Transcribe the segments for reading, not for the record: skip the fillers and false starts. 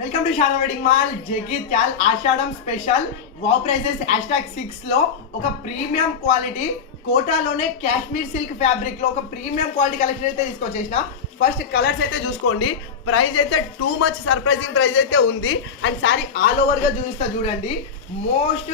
Welcome to Shaara wedding mall Jagtial Ashadham special wow prices #6 లో ఒక premium quality కోటాలోనే కాశ్మీర్ సిల్క్ ఫ్యాబ్రిక్ లో ఒక ప్రీమియం క్వాలిటీ కలెక్షన్ అయితే తీసుకొచ్చేసిన. ఫస్ట్ కలర్స్ అయితే చూసుకోండి. ప్రైస్ అయితే టూ మచ్ సర్ప్రైజింగ్ ప్రైస్ అయితే ఉంది. అండ్ సారీ ఆల్ ఓవర్ గా చూపిస్తా చూడండి. Most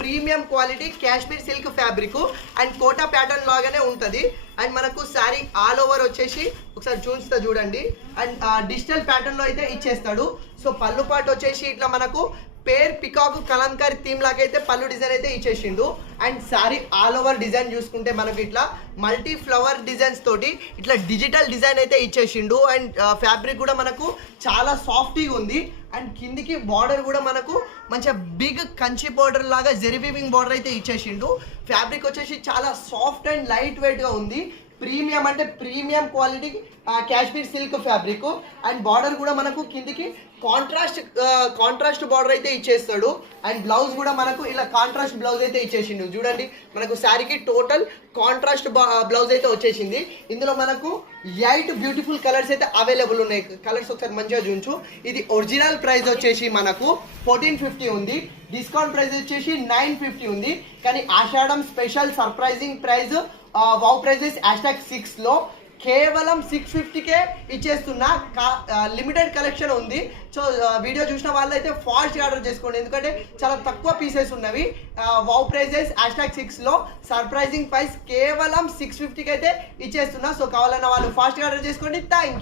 premium quality Kashmir silk fabric and Kota pattern లాగానే ఉంటుంది. అండ్ మనకు శారీ ఆల్ ఓవర్ వచ్చేసి ఒకసారి చూపిస్తా చూడండి. అండ్ డిజిటల్ ప్యాటర్న్ లో అయితే ఇచ్చేస్తాడు. సో పళ్ళు పాటు వచ్చేసి ఇట్లా మనకు పేర్ పికాక్ కలంకారీ థీమ్ లాగా అయితే పళ్ళు డిజైన్ అయితే ఇచ్చేసిండు. And sari all over design చూసుకుంటే మనకు ఇట్లా మల్టీ ఫ్లవర్ డిజైన్స్ తోటి ఇట్లా డిజిటల్ డిజైన్ అయితే ఇచ్చేసిండు. అండ్ ఫ్యాబ్రిక్ కూడా మనకు చాలా సాఫ్ట్గా ఉంది. అండ్ కిందికి బార్డర్ కూడా మనకు మంచిగా బిగ్ కంచి బార్డర్ లాగా జెరీ వీవింగ్ బార్డర్ అయితే ఇచ్చేసిండు. ఫ్యాబ్రిక్ వచ్చేసి చాలా సాఫ్ట్ అండ్ లైట్ వెయిట్గా ఉంది. ప్రీమియం అంటే premium quality Kashmir silk fabric. And border కూడా మనకు కిందికి కాంట్రాస్ట్ బార్డర్ అయితే ఇచ్చేస్తాడు. అండ్ బ్లౌజ్ కూడా మనకు ఇలా కాంట్రాస్ట్ బ్లౌజ్ అయితే ఇచ్చేసిండు. చూడండి మనకు శారీకి టోటల్ కాంట్రాస్ట్ బ్లౌజ్ అయితే వచ్చేసింది. ఇందులో మనకు 8 బ్యూటిఫుల్ కలర్స్ అయితే అవైలబుల్ ఉన్నాయి. కలర్స్ ఒకసారి మంచిగా చూంచు. ఇది ఒరిజినల్ ప్రైస్ వచ్చేసి మనకు 1450 ఉంది. డిస్కౌంట్ ప్రైస్ వచ్చేసి 950 ఉంది. కానీ Ashadham special surprising price wow prices #6 లో కేవలం 650కే ఇచ్చేస్తున్నా. లిమిటెడ్ కలెక్షన్ ఉంది. సో వీడియో చూసిన వాళ్ళు అయితే ఫాస్ట్గా ఆర్డర్ చేసుకోండి, ఎందుకంటే చాలా తక్కువ పీసెస్ ఉన్నవి. వావ్ ప్రైజెస్ #6 లో సర్ప్రైజింగ్ ప్రైస్ కేవలం 650కి అయితే ఇచ్చేస్తున్నా. సో కావాలన్న వాళ్ళు ఫాస్ట్గా ఆర్డర్ చేసుకోండి. Thank you.